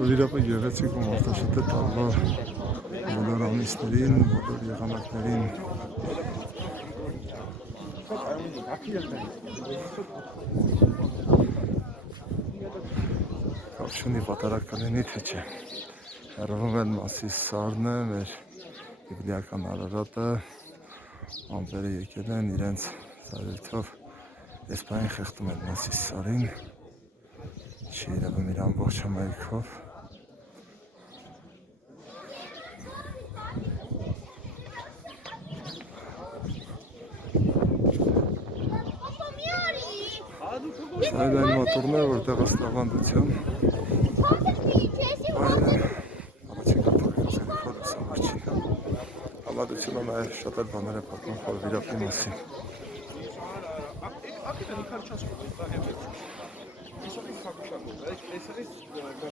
Իրապա գեղեցիկ ու մարդաշատ է տարվա բոլոր ամիսներին, բոլոր եղանակներին։ Կապ չունի պատարակ կլինի թե չէ։ Հեռվում են Մասիս սարն է, մեր բիբլիական Արարատը, ամպերը եկել են իրենց զարույթով Էսպանիան խեղդում են Մասիս սարին, չի երևում իր ամբողջ համայնքով։ Սա էլ այն մոտորն է, որտեղ ըստ ավանդության համադրությունը նաև շատ էլ բաներ է պատմում Խորվիրապի մասին։